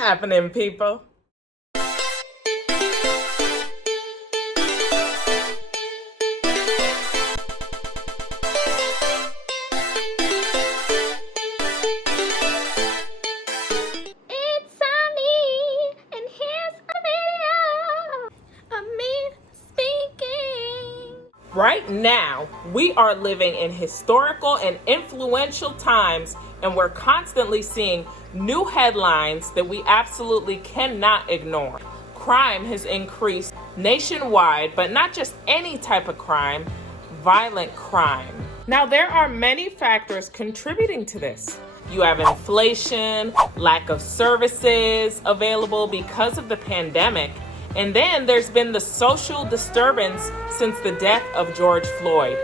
happening, people? Right now, we are living in historical and influential times, and we're constantly seeing new headlines that we absolutely cannot ignore. Crime has increased nationwide, but not just any type of crime, violent crime. Now, there are many factors contributing to this. You have inflation, lack of services available because of the pandemic, and then there's been the social disturbance since the death of George Floyd.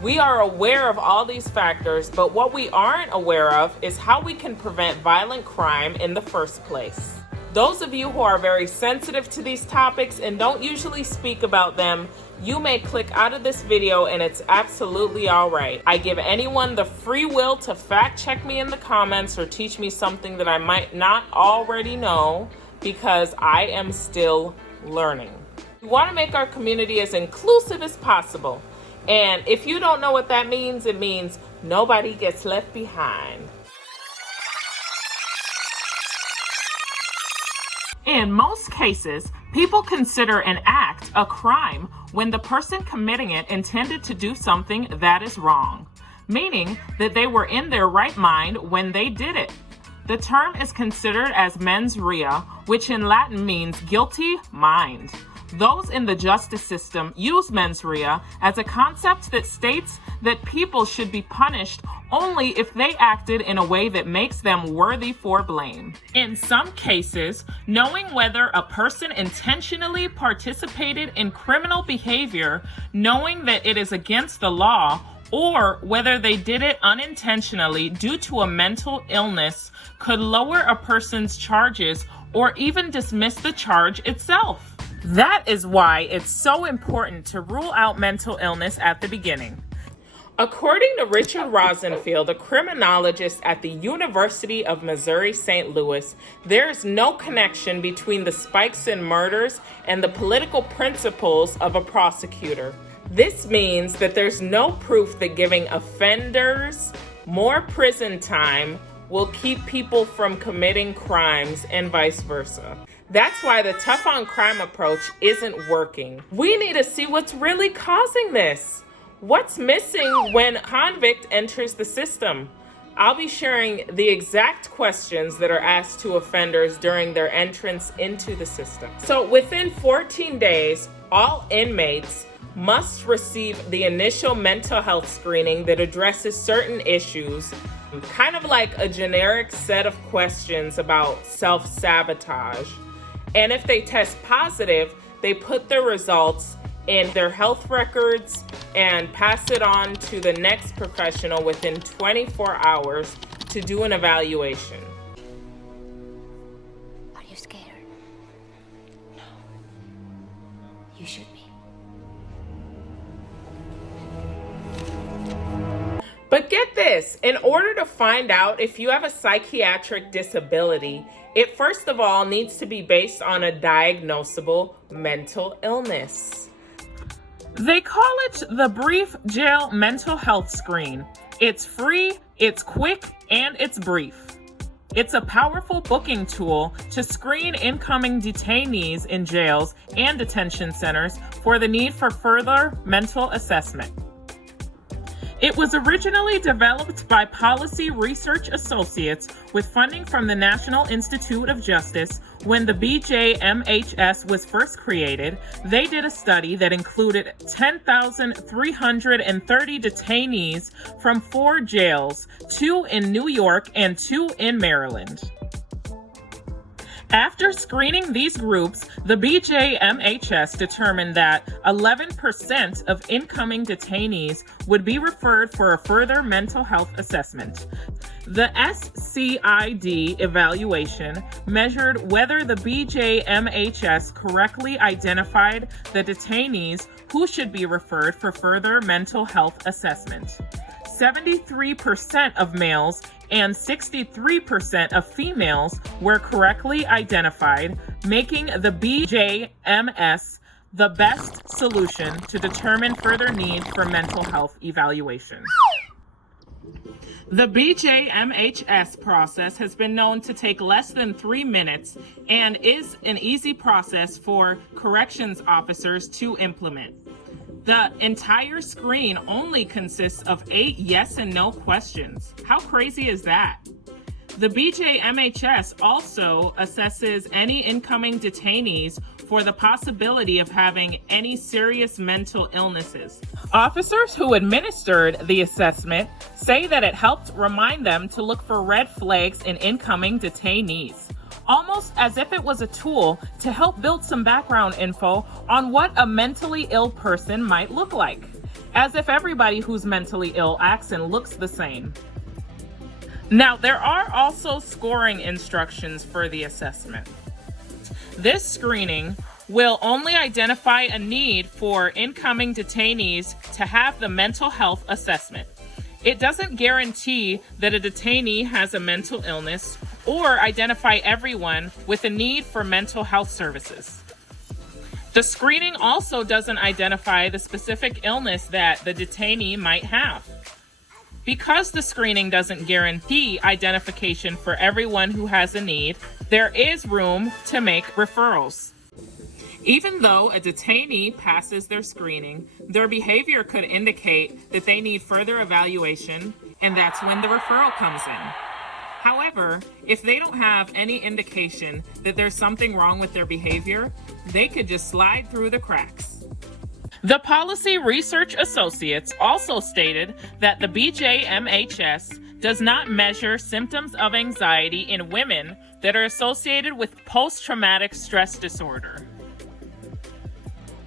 We are aware of all these factors, but what we aren't aware of is how we can prevent violent crime in the first place. Those of you who are very sensitive to these topics and don't usually speak about them, you may click out of this video and it's absolutely all right. I give anyone the free will to fact check me in the comments or teach me something that I might not already know, because I am still learning. We want to make our community as inclusive as possible. And if you don't know what that means, it means nobody gets left behind. In most cases, people consider an act a crime when the person committing it intended to do something that is wrong, meaning that they were in their right mind when they did it. The term is considered as mens rea, which in Latin means guilty mind. Those in the justice system use mens rea as a concept that states that people should be punished only if they acted in a way that makes them worthy for blame. In some cases, knowing whether a person intentionally participated in criminal behavior, knowing that it is against the law, or whether they did it unintentionally due to a mental illness, could lower a person's charges or even dismiss the charge itself. That is why it's so important to rule out mental illness at the beginning. According to Richard Rosenfield, a criminologist at the University of Missouri St. Louis, there is no connection between the spikes in murders and the political principles of a prosecutor. This means that there's no proof that giving offenders more prison time will keep people from committing crimes and vice versa. That's why the tough on crime approach isn't working. We need to see what's really causing this. What's missing when a convict enters the system? I'll be sharing the exact questions that are asked to offenders during their entrance into the system. So within 14 days, all inmates must receive the initial mental health screening that addresses certain issues, kind of like a generic set of questions about self-sabotage. And if they test positive, they put their results in their health records and pass it on to the next professional within 24 hours to do an evaluation. Are you scared? No. You should be. But get this, in order to find out if you have a psychiatric disability, it first of all needs to be based on a diagnosable mental illness. They call it the Brief Jail Mental Health Screen. It's free, it's quick, and it's brief. It's a powerful booking tool to screen incoming detainees in jails and detention centers for the need for further mental assessment. It was originally developed by Policy Research Associates with funding from the National Institute of Justice. When the BJMHS was first created, they did a study that included 10,330 detainees from 4 jails, 2 in New York and 2 in Maryland. After screening these groups, the BJMHS determined that 11% of incoming detainees would be referred for a further mental health assessment. The SCID evaluation measured whether the BJMHS correctly identified the detainees who should be referred for further mental health assessment. 73% of males and 63% of females were correctly identified, making the BJMS the best solution to determine further need for mental health evaluation. The BJMHS process has been known to take less than 3 minutes and is an easy process for corrections officers to implement. The entire screen only consists of 8 yes and no questions. How crazy is that? The BJMHS also assesses any incoming detainees for the possibility of having any serious mental illnesses. Officers who administered the assessment say that it helped remind them to look for red flags in incoming detainees, almost as if it was a tool to help build some background info on what a mentally ill person might look like, as if everybody who's mentally ill acts and looks the same. Now, there are also scoring instructions for the assessment. This screening will only identify a need for incoming detainees to have the mental health assessment. It doesn't guarantee that a detainee has a mental illness or identify everyone with a need for mental health services. The screening also doesn't identify the specific illness that the detainee might have. Because the screening doesn't guarantee identification for everyone who has a need, there is room to make referrals. Even though a detainee passes their screening, their behavior could indicate that they need further evaluation, and that's when the referral comes in. However, if they don't have any indication that there's something wrong with their behavior, they could just slide through the cracks. The Policy Research Associates also stated that the BJMHS does not measure symptoms of anxiety in women that are associated with post-traumatic stress disorder.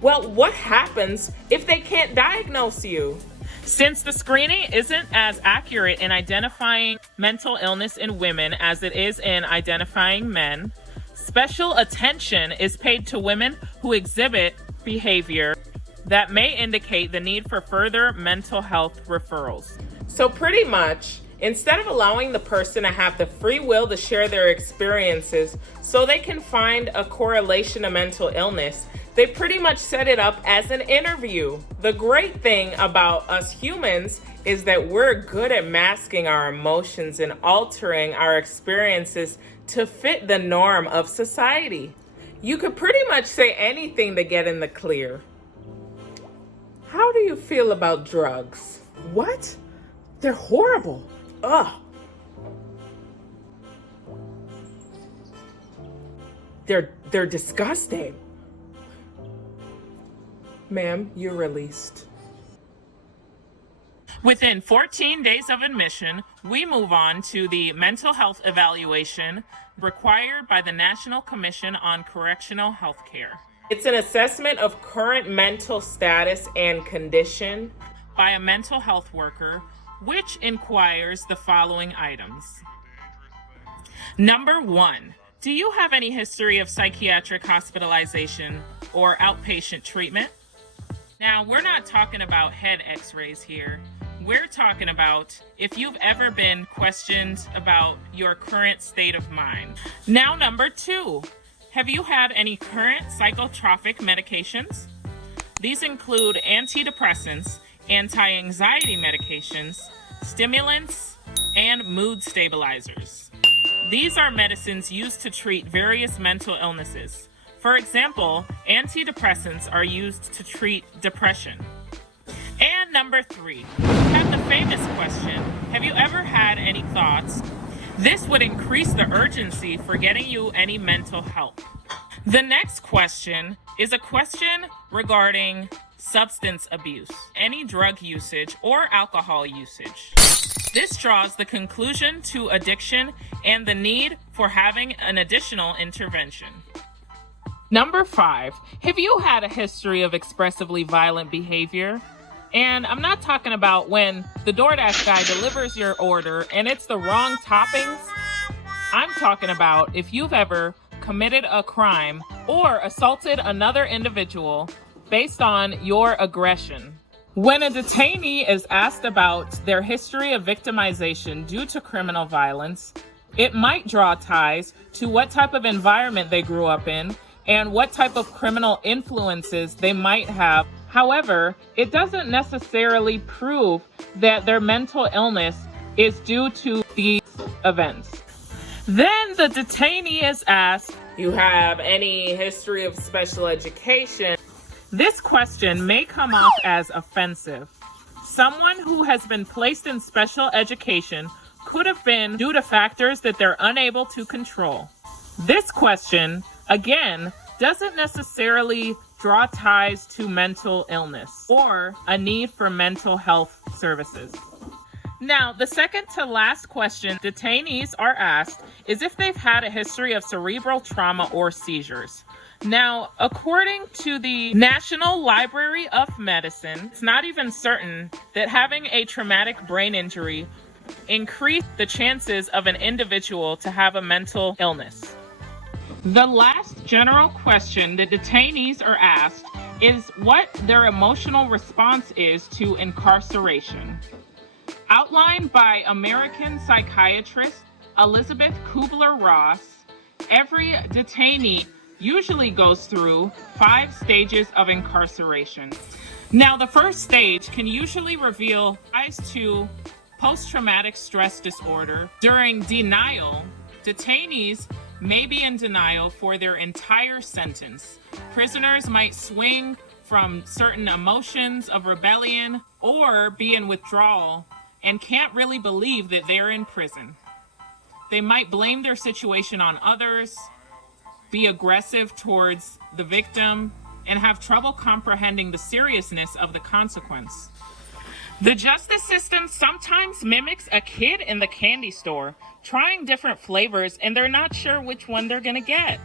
Well, what happens if they can't diagnose you? Since the screening isn't as accurate in identifying mental illness in women as it is in identifying men, special attention is paid to women who exhibit behavior that may indicate the need for further mental health referrals. So pretty much, instead of allowing the person to have the free will to share their experiences so they can find a correlation to mental illness, they pretty much set it up as an interview. The great thing about us humans is that we're good at masking our emotions and altering our experiences to fit the norm of society. You could pretty much say anything to get in the clear. How do you feel about drugs? What? They're horrible. Ugh. They're disgusting. Ma'am, you're released. Within 14 days of admission, we move on to the mental health evaluation required by the National Commission on Correctional Health Care. It's an assessment of current mental status and condition by a mental health worker, which inquires the following items. Number 1, do you have any history of psychiatric hospitalization or outpatient treatment? Now, we're not talking about head x-rays here. We're talking about if you've ever been questioned about your current state of mind. Now, number 2, have you had any current psychotropic medications? These include antidepressants, anti-anxiety medications, stimulants, and mood stabilizers. These are medicines used to treat various mental illnesses. For example, antidepressants are used to treat depression. And number 3, have the famous question, have you ever had any thoughts? This would increase the urgency for getting you any mental help. The next question is a question regarding substance abuse, any drug usage or alcohol usage. This draws the conclusion to addiction and the need for having an additional intervention. Number 5, have you had a history of expressively violent behavior? And I'm not talking about when the DoorDash guy delivers your order and it's the wrong toppings. I'm talking about if you've ever committed a crime or assaulted another individual based on your aggression. When a detainee is asked about their history of victimization due to criminal violence, it might draw ties to what type of environment they grew up in and what type of criminal influences they might have. However, it doesn't necessarily prove that their mental illness is due to these events. Then the detainee is asked, "You have any history of special education?" This question may come off as offensive. Someone who has been placed in special education could have been due to factors that they're unable to control. This question, again, doesn't necessarily draw ties to mental illness or a need for mental health services. Now, the second to last question detainees are asked is if they've had a history of cerebral trauma or seizures. Now, according to the National Library of Medicine, it's not even certain that having a traumatic brain injury increase the chances of an individual to have a mental illness. The last general question that detainees are asked is what their emotional response is to incarceration. Outlined by American psychiatrist Elizabeth Kubler-Ross, every detainee usually goes through 5 stages of incarceration. Now, the first stage can usually reveal ties to post-traumatic stress disorder. During denial, detainees may be in denial for their entire sentence. Prisoners might swing from certain emotions of rebellion or be in withdrawal and can't really believe that they're in prison. They might blame their situation on others, be aggressive towards the victim, and have trouble comprehending the seriousness of the consequence. The justice system sometimes mimics a kid in the candy store, trying different flavors, and they're not sure which one they're gonna get.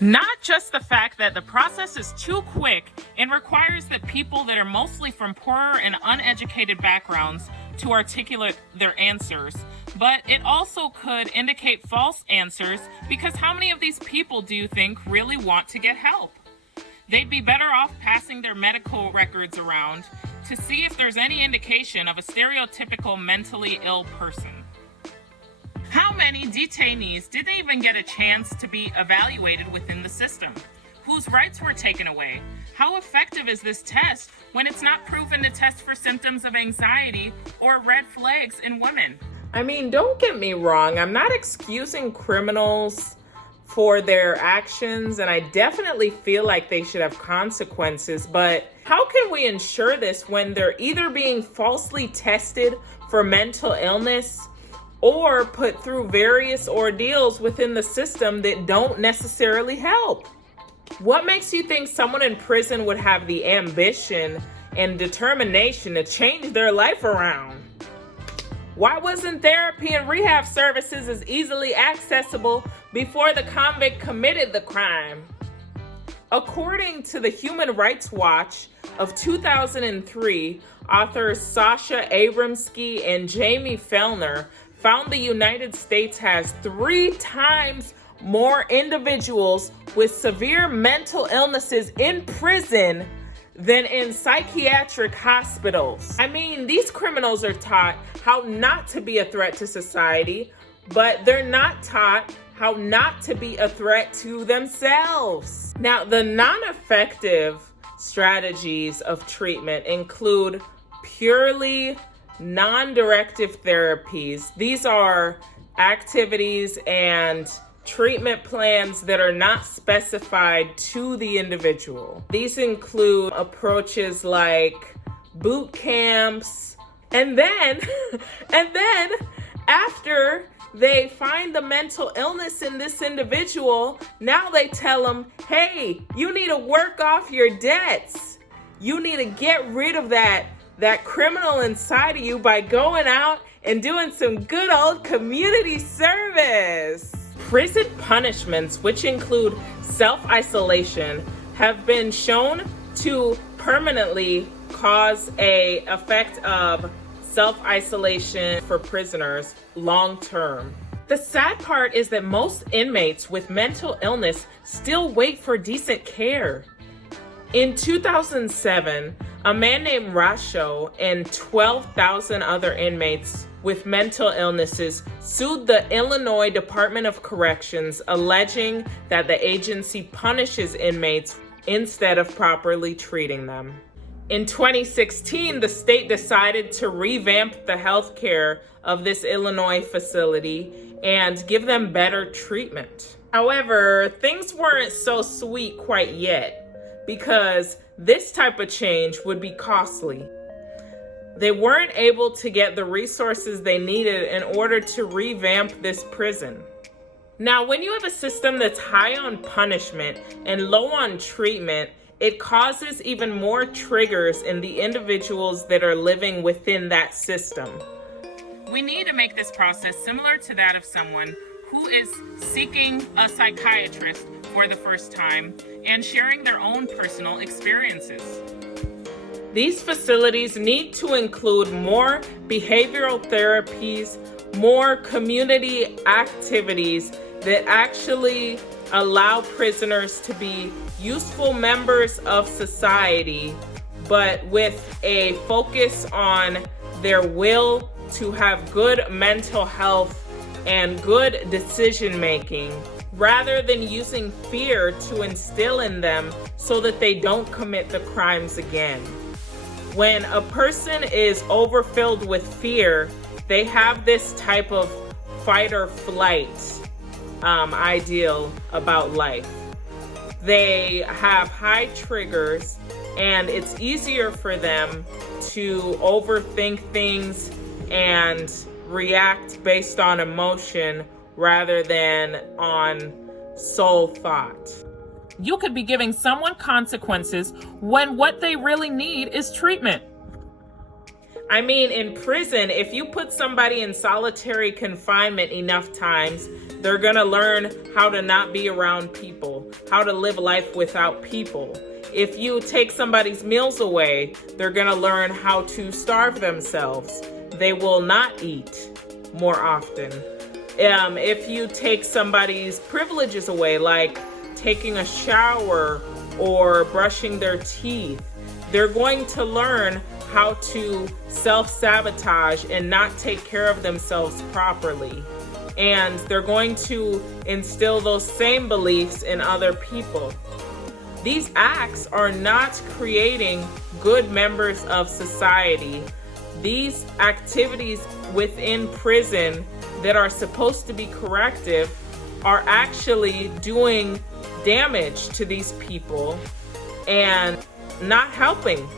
Not just the fact that the process is too quick and requires that people that are mostly from poorer and uneducated backgrounds to articulate their answers, but it also could indicate false answers because how many of these people do you think really want to get help? They'd be better off passing their medical records around to see if there's any indication of a stereotypical mentally ill person. How many detainees didn't even get a chance to be evaluated within the system? Whose rights were taken away? How effective is this test when it's not proven to test for symptoms of anxiety or red flags in women? I mean, don't get me wrong. I'm not excusing criminals for their actions, and I definitely feel like they should have consequences, but how can we ensure this when they're either being falsely tested for mental illness or put through various ordeals within the system that don't necessarily help? What makes you think someone in prison would have the ambition and determination to change their life around? Why wasn't therapy and rehab services as easily accessible before the convict committed the crime? According to the Human Rights Watch of 2003, authors Sasha Abramsky and Jamie Fellner found the United States has 3 times more individuals with severe mental illnesses in prison than in psychiatric hospitals. I mean, these criminals are taught how not to be a threat to society, but they're not taught how not to be a threat to themselves. Now, the non-effective strategies of treatment include purely non-directive therapies. These are activities and treatment plans that are not specified to the individual. These include approaches like boot camps, and then after they find the mental illness in this individual, now they tell them, hey, you need to work off your debts. You need to get rid of that criminal inside of you by going out and doing some good old community service. Prison punishments, which include self-isolation, have been shown to permanently cause an effect of self-isolation for prisoners long term. The sad part is that most inmates with mental illness still wait for decent care. In 2007, A man named Rasho and 12,000 other inmates with mental illnesses sued the Illinois Department of Corrections, alleging that the agency punishes inmates instead of properly treating them. In 2016, the state decided to revamp the health care of this Illinois facility and give them better treatment. However, things weren't so sweet quite yet, because this type of change would be costly. They weren't able to get the resources they needed in order to revamp this prison. Now, when you have a system that's high on punishment and low on treatment, it causes even more triggers in the individuals that are living within that system. We need to make this process similar to that of someone who is seeking a psychiatrist for the first time and sharing their own personal experiences. These facilities need to include more behavioral therapies, more community activities that actually allow prisoners to be useful members of society, but with a focus on their will to have good mental health and good decision making, rather than using fear to instill in them so that they don't commit the crimes again. When a person is overfilled with fear, they have this type of fight or flight ideal about life. They have high triggers, and it's easier for them to overthink things and react based on emotion rather than on soul thought. You could be giving someone consequences when what they really need is treatment. I mean, in prison, if you put somebody in solitary confinement enough times, they're gonna learn how to not be around people, how to live life without people. If you take somebody's meals away, they're gonna learn how to starve themselves. They will not eat more often. If you take somebody's privileges away, like taking a shower or brushing their teeth, they're going to learn how to self-sabotage and not take care of themselves properly. And they're going to instill those same beliefs in other people. These acts are not creating good members of society. These activities within prison that are supposed to be corrective are actually doing damage to these people and not helping.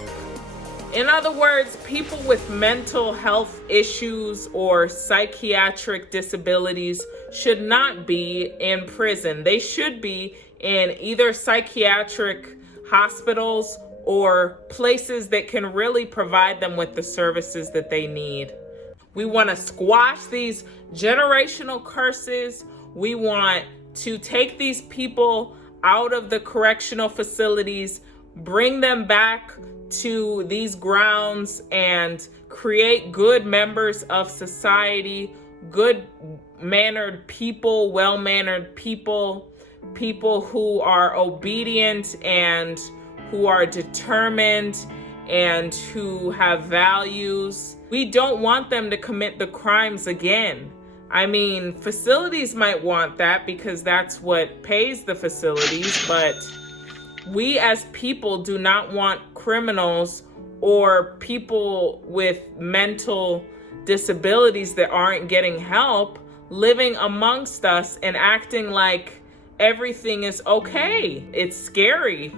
In other words, people with mental health issues or psychiatric disabilities should not be in prison. They should be in either psychiatric hospitals or places that can really provide them with the services that they need. We want to squash these generational curses. We want to take these people out of the correctional facilities, bring them back to these grounds, and create good members of society, good-mannered people, well-mannered people, people who are obedient and who are determined and who have values. We don't want them to commit the crimes again. I mean, facilities might want that because that's what pays the facilities, but we as people do not want criminals or people with mental disabilities that aren't getting help living amongst us and acting like everything is okay. It's scary.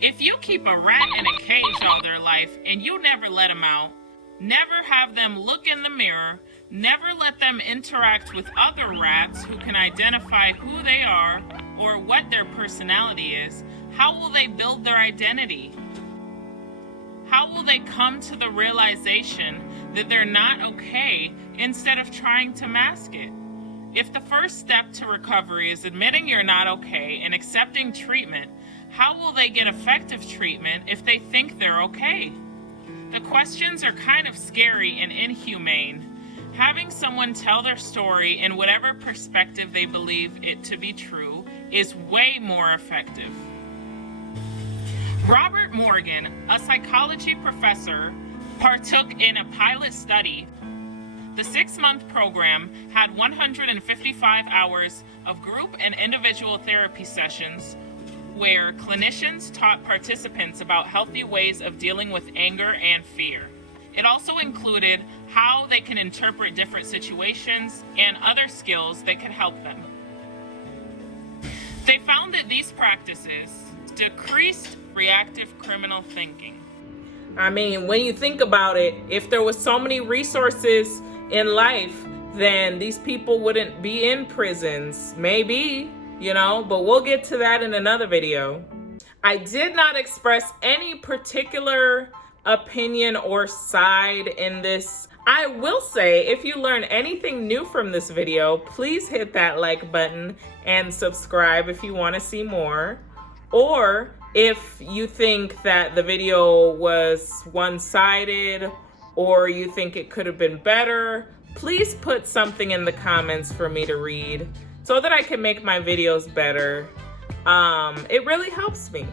If you keep a rat in a cage all their life and you never let them out, never have them look in the mirror, never let them interact with other rats who can identify who they are or what their personality is, how will they build their identity? How will they come to the realization that they're not okay instead of trying to mask it? If the first step to recovery is admitting you're not okay and accepting treatment, how will they get effective treatment if they think they're okay? The questions are kind of scary and inhumane. Having someone tell their story in whatever perspective they believe it to be true is way more effective. Robert Morgan, a psychology professor, partook in a pilot study. The 6-month program had 155 hours of group and individual therapy sessions where clinicians taught participants about healthy ways of dealing with anger and fear. It also included how they can interpret different situations and other skills that could help them. They found that these practices decreased reactive criminal thinking. I mean, when you think about it, if there was so many resources in life, then these people wouldn't be in prisons. Maybe, but we'll get to that in another video. I did not express any particular opinion or side in this. I will say, if you learn anything new from this video, please hit that like button and subscribe if you want to see more. Or if you think that the video was one-sided or you think it could have been better, please put something in the comments for me to read so that I can make my videos better. It really helps me.